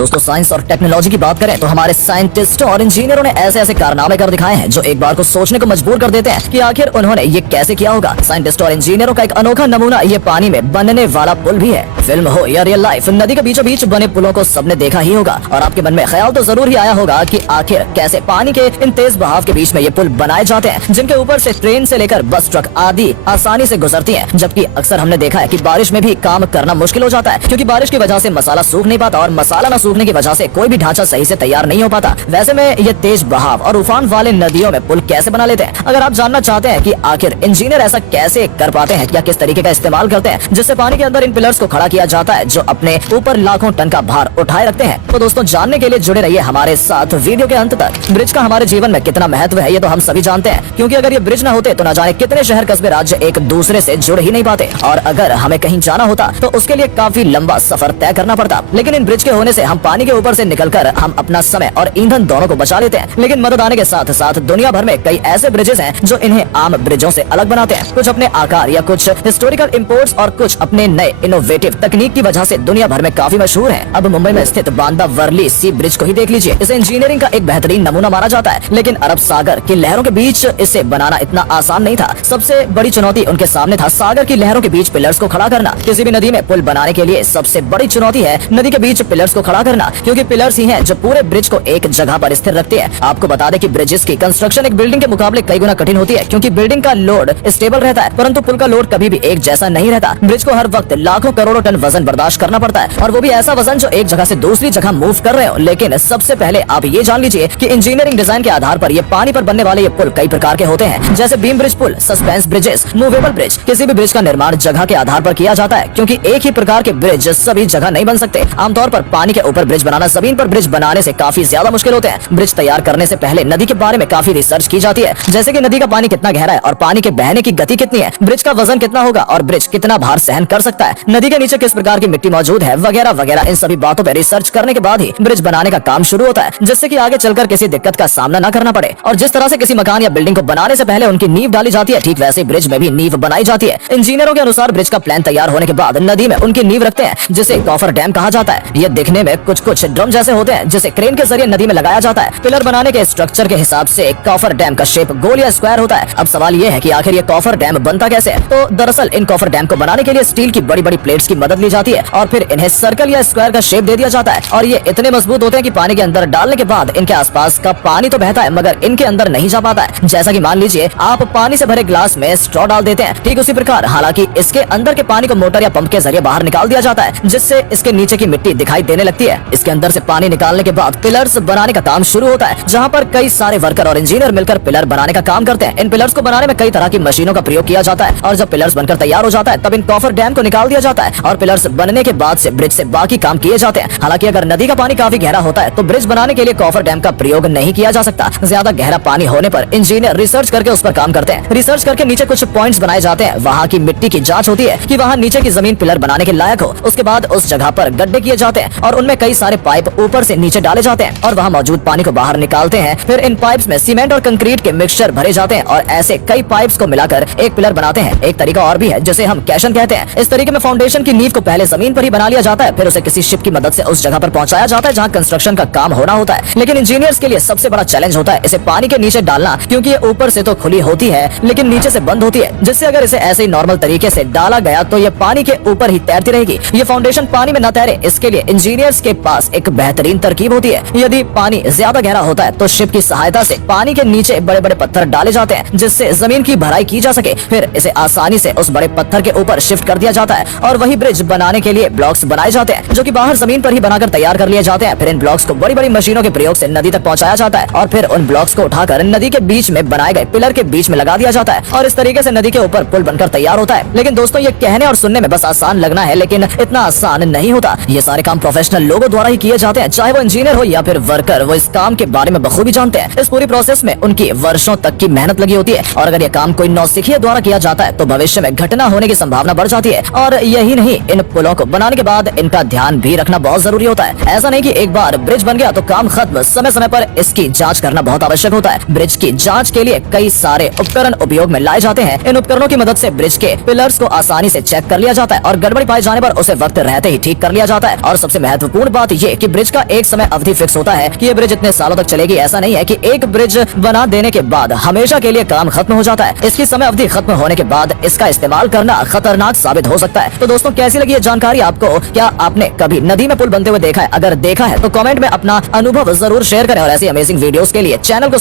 दोस्तों साइंस और टेक्नोलॉजी की बात करें तो हमारे साइंटिस्टों और इंजीनियरों ने ऐसे ऐसे कारनामे कर दिखाए हैं जो एक बार को सोचने को मजबूर कर देते हैं कि आखिर उन्होंने ये कैसे किया होगा। साइंटिस्टों और इंजीनियरों का एक अनोखा नमूना ये पानी में बनने वाला पुल भी है। फिल्म हो या रियल लाइफ, नदी के बीचों बीच बने पुलों को सबने देखा ही होगा और आपके मन में ख्याल तो जरूर ही आया होगा कि आखिर कैसे पानी के इन तेज बहाव के बीच में ये पुल बनाए जाते हैं, जिनके ऊपर से ट्रेन से लेकर बस ट्रक आदि आसानी से गुजरती हैं। जबकि अक्सर हमने देखा है कि बारिश में भी काम करना मुश्किल हो जाता है, क्योंकि बारिश की वजह से मसाला सूख नहीं पाता और मसाला न सूखने की वजह से कोई भी ढांचा सही से तैयार नहीं हो पाता। वैसे में ये तेज बहाव और उफान वाले नदियों में पुल कैसे बना लेते हैं? अगर आप जानना चाहते हैं कि आखिर इंजीनियर ऐसा कैसे कर पाते हैं या किस तरीके का इस्तेमाल करते हैं जिससे पानी के अंदर इन पिलर्स को खड़ा किया जाता है जो अपने ऊपर लाखों टन का भार उठाए रखते हैं, तो दोस्तों जानने के लिए जुड़े रहिए हमारे साथ वीडियो के अंत तक। ब्रिज का हमारे जीवन में कितना महत्व है ये तो हम सभी जानते हैं, क्योंकि अगर ये ब्रिज न होते तो न जाने कितने शहर कस्बे राज्य एक दूसरे से जुड़ ही नहीं पाते और अगर हमें कहीं जाना होता तो उसके लिए काफी लंबा सफर तय करना पड़ता। लेकिन इन ब्रिज के होने से हम पानी के ऊपर से निकलकर हम अपना समय और ईंधन दोनों को बचा लेते हैं। लेकिन मदद आने के साथ साथ दुनिया भर में कई ऐसे ब्रिजेस हैं जो इन्हें आम ब्रिजों से अलग बनाते हैं। कुछ अपने आकार या कुछ हिस्टोरिकल इम्पोर्ट्स और कुछ अपने नए इनोवेटिव तकनीक की वजह से दुनिया भर में काफी मशहूर है। अब मुंबई में स्थित बांदा वर्ली सी ब्रिज को ही देख लीजिए। इसे इंजीनियरिंग का एक बेहतरीन नमूना माना जाता है, लेकिन अरब सागर की लहरों के बीच इसे बनाना इतना आसान नहीं था। सबसे बड़ी चुनौती उनके सामने था सागर की लहरों के बीच पिलर्स को खड़ा करना। किसी भी नदी में पुल बनाने के लिए सबसे बड़ी चुनौती है नदी के बीच पिलर्स को खड़ा करना, क्योंकि पिलर्स ही हैं जो पूरे ब्रिज को एक जगह पर स्थिर रखते हैं। आपको बता दें कि ब्रिजेस की कंस्ट्रक्शन एक बिल्डिंग के मुकाबले कई गुना कठिन होती है, क्योंकि बिल्डिंग का लोड स्टेबल रहता है परंतु पुल का लोड कभी भी एक जैसा नहीं रहता। ब्रिज को हर वक्त लाखों करोड़ों टन वजन बर्दाश्त करना पड़ता है, और वो भी ऐसा वजन जो एक जगह से दूसरी जगह मूव कर रहे हो। लेकिन सबसे पहले आप ये जान लीजिए कि इंजीनियरिंग डिजाइन के आधार पर ये पानी पर बनने वाले ये पुल कई प्रकार के होते हैं, जैसे बीम ब्रिज पुल, सस्पेंस ब्रिजेस, मूवेबल ब्रिज। किसी भी ब्रिज का निर्माण जगह के आधार पर किया जाता है, क्योंकि एक ही प्रकार के ब्रिज सभी जगह नहीं बन सकते। आमतौर पर पानी के ऊपर ब्रिज बनाना जमीन पर ब्रिज बनाने से काफी ज्यादा मुश्किल होते हैं। ब्रिज तैयार करने से पहले नदी के बारे में काफी रिसर्च की जाती है, जैसे कि नदी का पानी कितना गहरा है और पानी के बहने की गति कितनी है, ब्रिज का वजन कितना होगा और ब्रिज कितना भार सहन कर सकता है, नदी के नीचे किस प्रकार की मिट्टी मौजूद है, वगैरह वगैरह। इन सभी बातों पर रिसर्च करने के बाद ही ब्रिज बनाने का काम शुरू होता है, जिससे कि आगे चलकर किसी दिक्कत का सामना न करना पड़े। और जिस तरह से किसी मकान या बिल्डिंग को बनाने से पहले उनकी नींव डाली जाती है, ठीक वैसे ब्रिज में भी नींव बनाई जाती है। इंजीनियरों के अनुसार ब्रिज का प्लान तैयार होने के बाद नदी में उनकी नींव रखते हैं, जिसे कॉफर डैम कहा जाता है। ये दिखने में कुछ ड्रम जैसे होते हैं, जिसे क्रेन के जरिए नदी में लगाया जाता है। पिलर बनाने के स्ट्रक्चर के हिसाब से कॉफर डैम का शेप गोल या स्क्वायर होता है। अब सवाल ये है कि आखिर ये कॉफर डैम बनता कैसे है? तो दरअसल इन कॉफर डैम को बनाने के लिए स्टील की बड़ी बड़ी प्लेट्स की मदद ली जाती है और फिर इन्हें सर्कल या स्क्वायर का शेप दे दिया जाता है। और ये इतने मजबूत होते हैं कि पानी के अंदर डालने के बाद इनके आसपास का पानी तो बहता है मगर इनके अंदर नहीं जा पाता है। जैसा कि मान लीजिए आप पानी से भरे ग्लास में स्ट्रॉ डाल देते हैं, ठीक उसी प्रकार हालांकि इसके अंदर के पानी को मोटर या पंप के जरिए बाहर निकाल दिया जाता है, जिससे इसके नीचे की मिट्टी दिखाई देने लगती है। इसके अंदर से पानी निकालने के बाद पिलर्स बनाने का काम शुरू होता है, जहाँ पर कई सारे वर्कर और इंजीनियर मिलकर पिलर बनाने का काम करते हैं। इन पिलर्स को बनाने में कई तरह की मशीनों का प्रयोग किया जाता है और जब पिलर्स बनकर तैयार हो जाता है तब इन कॉफर डैम को निकाल दिया जाता है और पिलर्स बनने के बाद से ब्रिज से बाकी काम किए जाते हैं। हालांकि अगर नदी का पानी काफी गहरा होता है तो ब्रिज बनाने के लिए कॉफर डैम का प्रयोग नहीं किया जा सकता। ज्यादा गहरा पानी होने पर इंजीनियर रिसर्च करके उस पर काम करते हैं। रिसर्च करके नीचे कुछ पॉइंट्स बनाए जाते हैं, वहाँ की मिट्टी की जांच होती है कि वहाँ नीचे की जमीन पिलर बनाने के लायक हो। उसके बाद उस जगह पर गड्ढे किए जाते हैं और उनमें कई सारे पाइप ऊपर से नीचे डाले जाते हैं और वहाँ मौजूद पानी को बाहर निकालते हैं। फिर इन पाइप्स में सीमेंट और कंक्रीट के मिक्सचर भरे जाते हैं और ऐसे कई पाइप्स को मिलाकर एक पिलर बनाते हैं। एक तरीका और भी है जिसे हम कैशन कहते हैं। इस तरीके में फाउंडेशन की नींव को पहले जमीन पर ही बना लिया जाता है, फिर उसे किसी शिप की मदद से उस जगह पर पहुंचाया जाता है जहाँ कंस्ट्रक्शन का काम होना होता है। लेकिन इंजीनियर्स के लिए सबसे बड़ा चैलेंज होता है इसे पानी के नीचे डालना, क्योंकि ये ऊपर से तो खुली होती है लेकिन नीचे से बंद होती है, जिससे अगर इसे ऐसे ही नॉर्मल तरीके से डाला गया तो ये पानी के ऊपर ही तैरती रहेगी। ये फाउंडेशन पानी में न तैरे इसके लिए इंजीनियर्स के पास एक बेहतरीन तरकीब होती है। यदि पानी ज्यादा गहरा होता है तो शिप की सहायता से पानी के नीचे बड़े बड़े पत्थर डाले जाते हैं, जिससे जमीन की भराई की जा सके। फिर इसे आसानी से उस बड़े पत्थर के ऊपर शिफ्ट कर दिया जाता है और वही ब्रिज बनाने के लिए ब्लॉक्स बनाए जाते हैं, जो कि बाहर जमीन पर ही बनाकर तैयार कर लिए जाते हैं। फिर इन ब्लॉक्स को बड़ी बड़ी मशीनों के प्रयोग से नदी तक पहुंचाया जाता है और फिर उन ब्लॉक्स को उठाकर नदी के बीच में बनाए गए पिलर के बीच में लगा दिया जाता है और इस तरीके से नदी के ऊपर पुल बनकर तैयार होता है। लेकिन दोस्तों ये कहने और सुनने में बस आसान लगना है, लेकिन इतना आसान नहीं होता। ये सारे काम प्रोफेशनल लोगों द्वारा ही किए जाते हैं, चाहे वो इंजीनियर हो या फिर वर्कर, वो इस काम के बारे में बखूबी जानते हैं। इस पूरी प्रोसेस में उनकी वर्षों तक की मेहनत लगी होती है और अगर ये काम कोई नौसिखिए द्वारा किया जाता है तो भविष्य में घटना होने की संभावना बढ़ जाती है। और यही नहीं, इन पुलों को बनाने के बाद इनका ध्यान भी रखना बहुत जरूरी होता है। ऐसा नहीं कि एक बार ब्रिज बन गया तो काम खत्म, समय समय पर इसकी जांच करना बहुत आवश्यक होता है। ब्रिज की जांच के लिए कई सारे उपकरण उपयोग में लाए जाते हैं। इन उपकरणों की मदद से ब्रिज के पिलर्स को आसानी से चेक कर लिया जाता है और गड़बड़ी पाए जाने पर उसे वक्त रहते ही ठीक कर लिया जाता है। और सबसे महत्वपूर्ण बात ये कि ब्रिज का एक समय अवधि फिक्स होता है कि ये ब्रिज इतने सालों तक चलेगी। ऐसा नहीं है कि एक ब्रिज बना देने के बाद हमेशा के लिए काम खत्म हो जाता है। इसकी समय अवधि खत्म होने के बाद इसका इस्तेमाल करना खतरनाक साबित हो सकता है। तो दोस्तों, कैसी लगी ये जानकारी आपको? क्या आपने कभी नदी में पुल बनते हुए देखा है? अगर देखा है तो कमेंट में अपना अनुभव जरूर शेयर करें और ऐसी अमेजिंग वीडियोस के लिए चैनल को